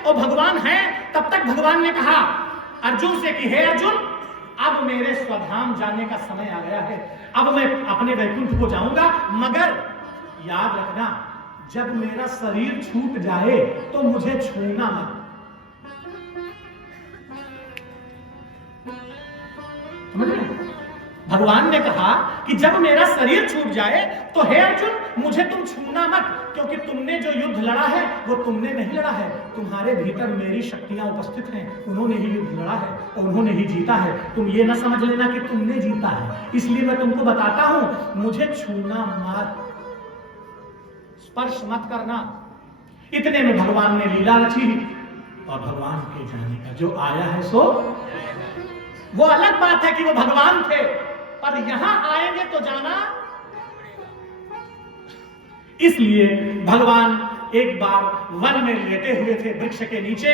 और भगवान है, तब तक भगवान ने कहा अर्जुन से कि हे अर्जुन, अब मेरे स्वधाम जाने का समय आ गया है, अब मैं अपने वैकुंठ को जाऊंगा, मगर याद रखना जब मेरा शरीर छूट जाए तो मुझे छूना मत। भगवान ने कहा कि जब मेरा शरीर छूट जाए तो हे अर्जुन मुझे तुम छूना मत, क्योंकि तुमने जो युद्ध लड़ा है वो तुमने नहीं लड़ा है, तुम्हारे भीतर मेरी शक्तियां उपस्थित हैं, उन्होंने ही युद्ध लड़ा है और उन्होंने ही जीता है। तुम ये ना समझ लेना कि तुमने जीता है, इसलिए मैं तुमको बताता हूं मुझे छूना मत, स्पर्श मत करना। इतने में भगवान ने लीला रची और भगवान के जाने का जो आया है सो, वो अलग बात है कि वो भगवान थे, पर यहां आएंगे तो जाना। इसलिए भगवान एक बार वन में लेटे हुए थे वृक्ष के नीचे।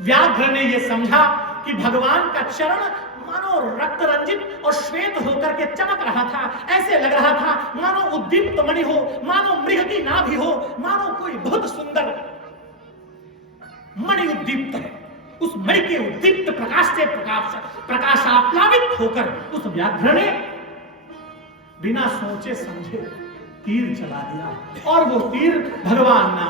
व्याघ्र ने यह समझा कि भगवान का चरण मानो रक्त रंजित और श्वेत होकर के चमक रहा था, ऐसे लग रहा था मानो उद्दीप्त मणि हो, मानो मृग की नाभि हो, मानो कोई बहुत सुंदर मणि उद्दीप्त है। उस मणि के उद्दीप्त प्रकाश से प्रकाशाप्लावित होकर उस व्याघ्र ने बिना सोचे समझे तीर चला दिया और वो तीर भगवान ना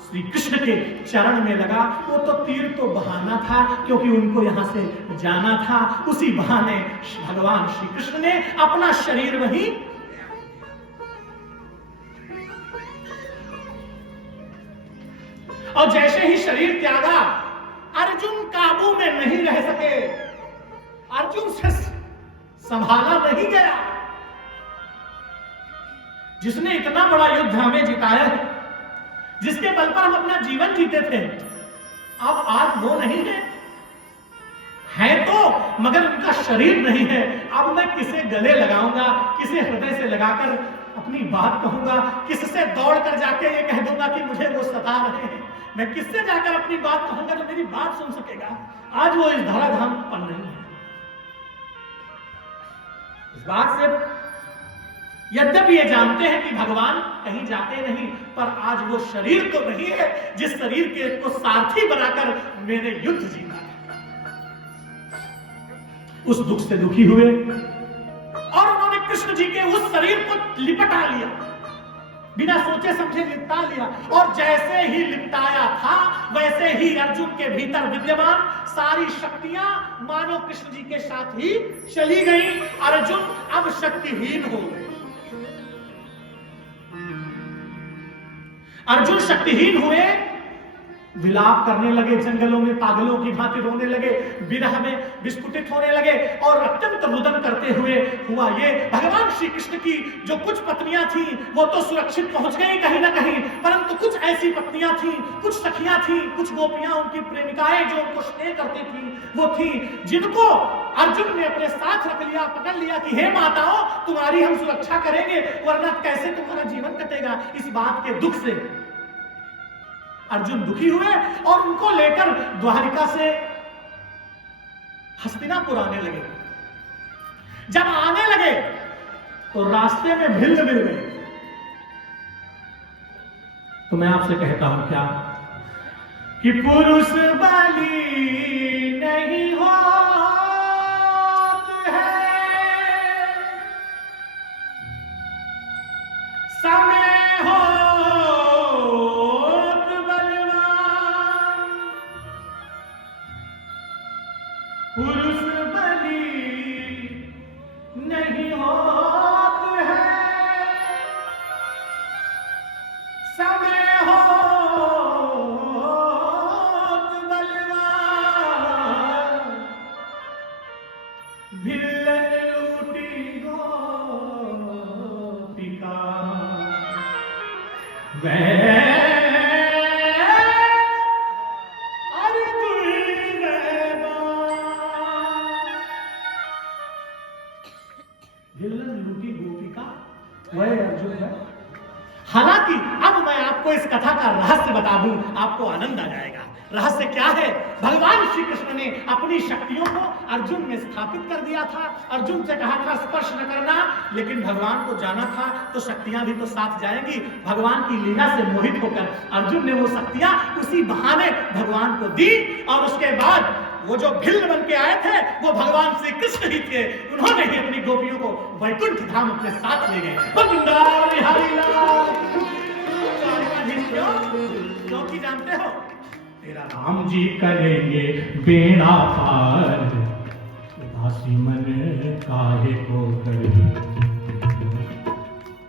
श्री कृष्ण के चरण में लगा। वो तो तीर तो बहाना था, क्योंकि उनको यहां से जाना था, उसी बहाने भगवान श्री कृष्ण ने अपना शरीर वहीं और जैसे ही शरीर त्यागा अर्जुन काबू में नहीं रह सके, अर्जुन से संभाला नहीं गया। जिसने इतना बड़ा युद्ध हमें जिताया है, जिसके बल पर हम अपना जीवन जीते थे, अब आज वो नहीं है तो मगर उनका शरीर नहीं है। अब मैं किसे गले लगाऊंगा, किसे हृदय से लगाकर अपनी बात कहूंगा, किससे दौड़ कर जाके ये कह दूंगा कि मुझे वो सता रहे हैं, मैं किससे जाकर अपनी बात कहूंगा जो मेरी बात सुन सकेगा। आज वो इस धराधाम पर नहीं है। इस बात से यद्यपि ये जानते हैं कि भगवान कहीं जाते नहीं, पर आज वो शरीर तो नहीं है जिस शरीर के को सारथी बनाकर मैंने युद्ध जीता है। उस दुख से दुखी हुए और उन्होंने कृष्ण जी के उस शरीर को लिपटा लिया, बिना सोचे समझे लिपटा लिया। और जैसे ही लिपटाया था वैसे ही अर्जुन के भीतर विद्यमान सारी शक्तियां मानो कृष्ण जी के साथ ही चली गई। अर्जुन अब शक्तिहीन हो गए। अर्जुन शक्तिहीन हुए, विलाप करने लगे, जंगलों में पागलों की भांति रोने लगे, विरह में विस्फुटित होने लगे और अत्यंत रुदन करते हुए हुआ ये। भगवान श्री कृष्ण की जो कुछ पत्नियां थी वो तो सुरक्षित पहुंच गई कहीं ना कहीं, परंतु कुछ ऐसी पत्नियां थी, कुछ सखियां थी, कुछ गोपियां, उनकी प्रेमिकाएं जो उनको स्नेह करती थी, वो थी जिनको अर्जुन ने अपने साथ रख लिया, पकड़ लिया कि हे माताओं तुम्हारी हम सुरक्षा करेंगे, वरना कैसे तुम्हारा जीवन कटेगा। इस बात के दुख से अर्जुन दुखी हुए और उनको लेकर द्वारिका से हस्तिनापुर आने लगे। जब आने लगे तो रास्ते में भिल्ल मिल गए। तो मैं आपसे कहता हूं क्या कि पुरुष बलि नहीं होत है, समय हो पुरुष बलि नहीं होत है, समय होत बलवान। भिल्लन लूटी गोपिका हालांकि अब मैं आपको इस कथा का रहस्य बता दूं, आपको आनंद आ जाएगा। रहस्य क्या है? भगवान श्री कृष्ण ने अपनी शक्तियों को अर्जुन में स्थापित कर दिया था। अर्जुन से कहा था स्पर्श न करना, लेकिन भगवान को जाना था तो शक्तियां भी तो साथ जाएंगी। भगवान की लीला से मोहित होकर अर्जुन ने वो शक्तियां उसी बहाने भगवान को दी, और उसके बाद वो जो भिल्ल बन के आए थे वो भगवान श्री कृष्ण ही थे। उन्होंने ही अपनी गोपियों को वैकुंठ धाम अपने साथ ले गए। क्योंकि जानते हो तेरा राम जी करेंगे बेड़ा पार, उदासी मन काहे को करे।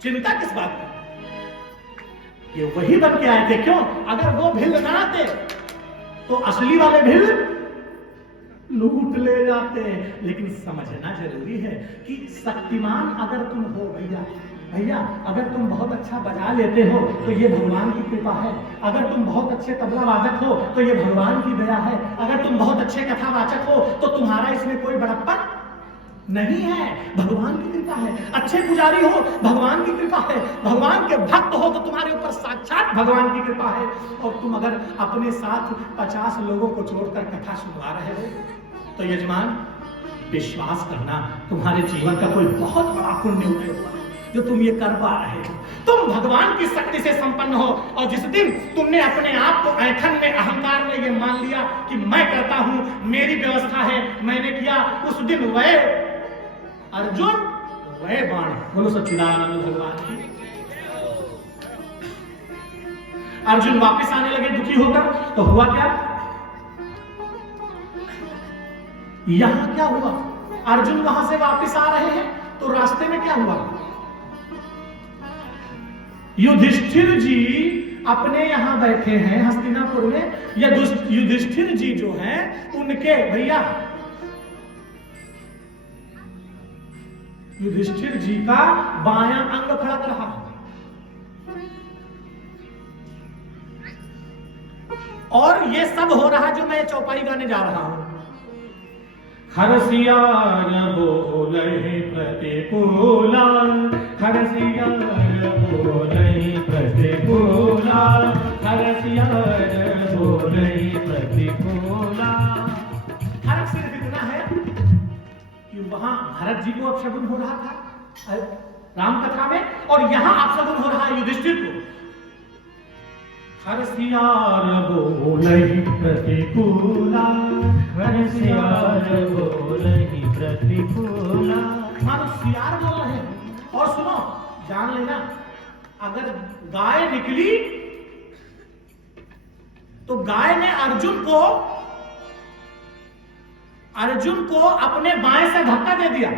चिंता किस बात की? ये वही बन के आए थे। क्यों? अगर वो भिल्ल ना आते तो असली वाले भिल्ल लूट ले जाते। लेकिन समझना जरूरी है कि शक्तिमान अगर तुम हो भैया, अगर तुम बहुत अच्छा बजा लेते हो तो ये भगवान की कृपा है। अगर तुम बहुत अच्छे तबला वादक हो तो ये भगवान की दया है। अगर तुम बहुत अच्छे कथावाचक हो तो तुम्हारा इसमें कोई बड़प्पन नहीं है, भगवान की कृपा है। अच्छे पुजारी हो, भगवान की कृपा है। भगवान के भक्त हो तो तुम्हारे ऊपर साक्षात भगवान की कृपा है। और तुम अगर अपने साथ 50 लोगों को छोड़कर कथा सुनवा रहे हो तो यजमान विश्वास करना, तुम्हारे जीवन का कोई बहुत बड़ा पुण्य उदय हुआ है जो तुम ये कर पा रहे हो। तुम भगवान की शक्ति से संपन्न हो, और जिस दिन तुमने अपने आप को ऐठन में, अहंकार में ये मान लिया कि मैं करता हूं, मेरी व्यवस्था है, मैंने किया, उस दिन वह अर्जुन वह बाण। बोलो सच्चिदानंद भगवान की। अर्जुन वापस आने लगे दुखी होकर, तो हुआ क्या? यहां क्या हुआ? अर्जुन वहां से वापस आ रहे हैं तो रास्ते में क्या हुआ? युधिष्ठिर जी अपने यहां बैठे हैं हस्तिनापुर में। या युधिष्ठिर जी जो हैं उनके भैया, युधिष्ठिर जी का बायां अंग फड़क रहा है, और ये सब हो रहा जो मैं चौपाई गाने जा रहा हूं। हरसियार बोले प्रतिकूला, हरसियार बोले प्रतिकूला, हरसियार बोले प्रतिकूला। हरक सिर्फ इतना है कि वहां भरत जी को अपशगुन हो रहा था राम कथा में, और यहां अपशगुन हो रहा है युधिष्ठिर को। हरसियार बोले प्रतिकूला, हरसियार बोले प्रतिकूला। मानो सियार बोल रहे हैं। और सुनो, जान लेना, अगर गाय निकली तो गाय ने अर्जुन को अपने बाएं से धक्का दे दिया।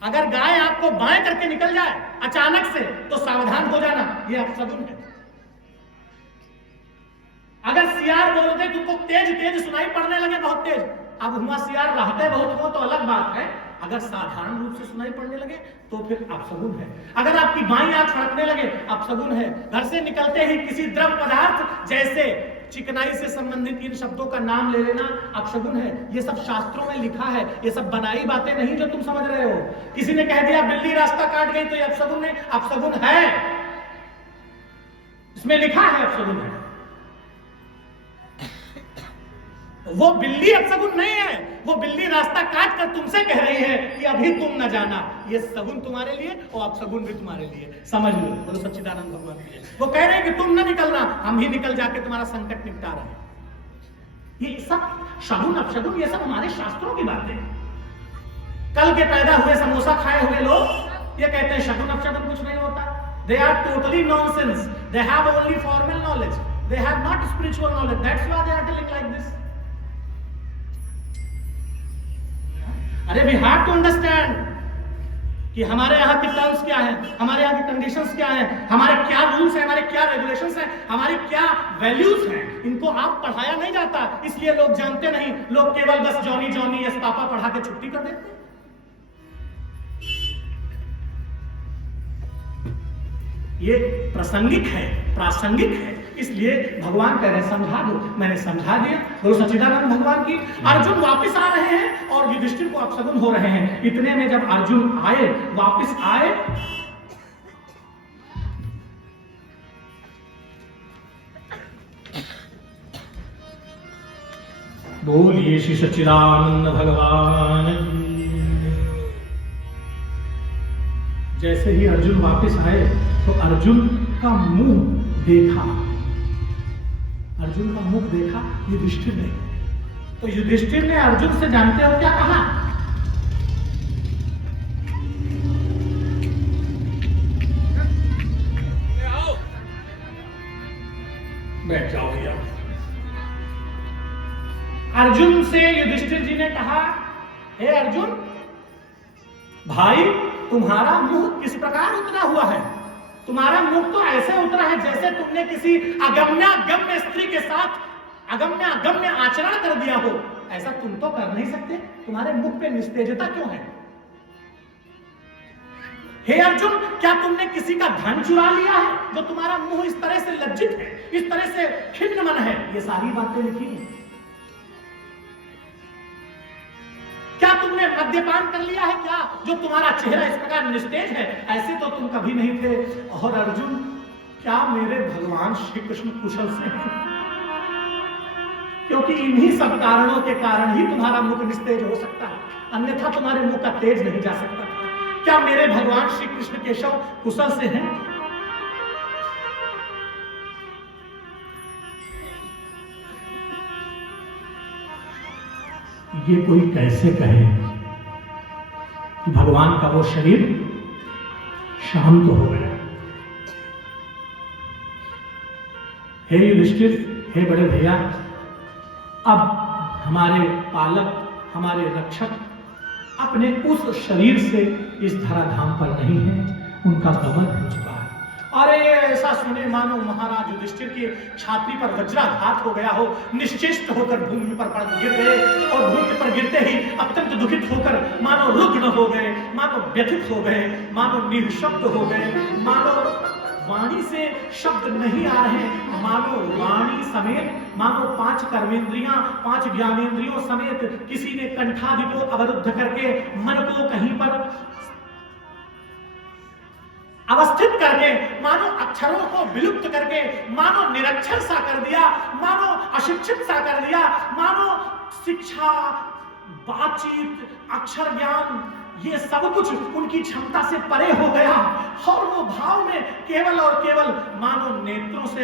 अगर गाय आपको बाएं करके निकल जाए अचानक से तो सावधान हो जाना, यह अपशगुन है। अगर सियार बोलते तुमको तेज तेज सुनाई पड़ने लगे, बहुत तेज, अब हुआ सियार रहते बहुत हो तो अलग बात है। अगर साधारण रूप से सुनाई पड़ने लगे तो फिर अपशगुन है। अगर आपकी बाईं आंख फड़कने लगे अपशगुन है। घर से निकलते ही किसी द्रव पदार्थ जैसे चिकनाई से संबंधित इन शब्दों का नाम ले लेना अपशगुन है। ये सब शास्त्रों में लिखा है, ये सब बनाई बातें नहीं जो तुम समझ रहे हो। किसी ने कह दिया बिल्ली रास्ता काट गई तो ये अपशगुन है, अपशगुन है, इसमें लिखा है अपशगुन है। वो बिल्ली अपशगुन नहीं है, वो बिल्ली रास्ता काट कर तुमसे कह रही है कि अभी तुम न जाना। ये सगुन तुम्हारे लिए और अपशगुन भी तुम्हारे लिए, समझ लो। बोलो सच्चिदानंद भगवान के लिए। वो कह रहे हैं कि तुम न निकलना, हम ही निकल जाके तुम्हारा संकट निपटा रहे हैं। ये सब शगुन अपशगुन ये सब हमारे शास्त्रों की बातें। कल के पैदा हुए समोसा खाए हुए लोग ये कहते हैं शगुन अपशगुन कुछ नहीं होता। They are totally nonsense. They have only formal knowledge. They have not spiritual knowledge. That's why they are telling like this. अरे we have to understand कि हमारे यहाँ की टर्म्स क्या है, हमारे यहाँ की कंडीशंस क्या है, हमारे क्या रूल्स हैं, हमारे क्या रेगुलेशंस हैं, हमारी क्या वैल्यूज हैं। इनको आप पढ़ाया नहीं जाता, इसलिए लोग जानते नहीं। लोग केवल बस जॉनी जॉनी यस पापा पढ़ा के छुट्टी कर देते। ये प्रासंगिक है, इसलिए भगवान कह रहे समझा दो। मैंने समझा दिया। बोलो सच्चिदानंद भगवान की। अर्जुन वापस आ रहे हैं और युधिष्ठिर को अपशगुन हो रहे हैं। इतने में जब अर्जुन वापस आए बोलिए श्री सच्चिदानंद भगवान की। जैसे ही अर्जुन वापस आए तो अर्जुन का मुंह देखा, अर्जुन का मुख देखा युधिष्ठिर ने। तो युधिष्ठिर ने अर्जुन से जानते हो क्या कहा? बैठ जाओ भैया। अर्जुन से युधिष्ठिर जी ने कहा, हे अर्जुन भाई, तुम्हारा मुंह किस प्रकार उतरा हुआ है? तुम्हारा मुख तो ऐसे उतरा है जैसे तुमने किसी अगम्य स्त्री के साथ अगम्य आचरण कर दिया हो। ऐसा तुम तो कर नहीं सकते। तुम्हारे मुख पे निस्तेजता क्यों है? हे अर्जुन, क्या तुमने किसी का धन चुरा लिया है जो तुम्हारा मुंह इस तरह से लज्जित है, इस तरह से खिन्न मन है? ये सारी बातें लिखी हैं। क्या तुमने मद्यपान कर लिया है क्या जो तुम्हारा चेहरा इस प्रकार निस्तेज है? ऐसे तो तुम कभी नहीं थे। और अर्जुन, क्या मेरे भगवान श्री कृष्ण कुशल से हैं? क्योंकि इन्हीं सब कारणों के कारण ही तुम्हारा मुख निस्तेज हो सकता है, अन्यथा तुम्हारे मुख का तेज नहीं जा सकता। क्या मेरे भगवान श्री कृष्ण केशव कुशल से हैं? ये कोई कैसे कहे कि भगवान का वो शरीर शांत हो गया? हे युधिष्ठिर, हे बड़े भैया, अब हमारे पालक, हमारे रक्षक अपने उस शरीर से इस धराधाम पर नहीं है, उनका गमन हो चुका है। अरे ऐसा सुने मानो महाराज युधिष्ठिर की छाती पर वज्राघात हो गया हो, निश्चेष्ट होकर भूमि पर गिर गए और भूमि पर गिरते ही अत्यंत दुखित होकर मानो रुग्ण हो गए, मानो व्यथित हो गए, मानो निःशब्द हो गए, मानो वाणी से शब्द नहीं आ रहे, मानो वाणी समेत, मानो 5 कर्मेंद्रियां, 5 ज्ञानेंद्रियों समेत किसी ने कंठादि को अवरुद्ध करके मन को कहीं पर अवस्थित करके, मानो अक्षरों को विलुप्त करके, मानो निरक्षर सा कर दिया, मानो अशिक्षित सा कर दिया, मानो शिक्षा, बातचीत, अक्षर ज्ञान, ये सब कुछ उनकी क्षमता से परे हो गया और वो भाव में केवल और केवल मानो नेत्रों से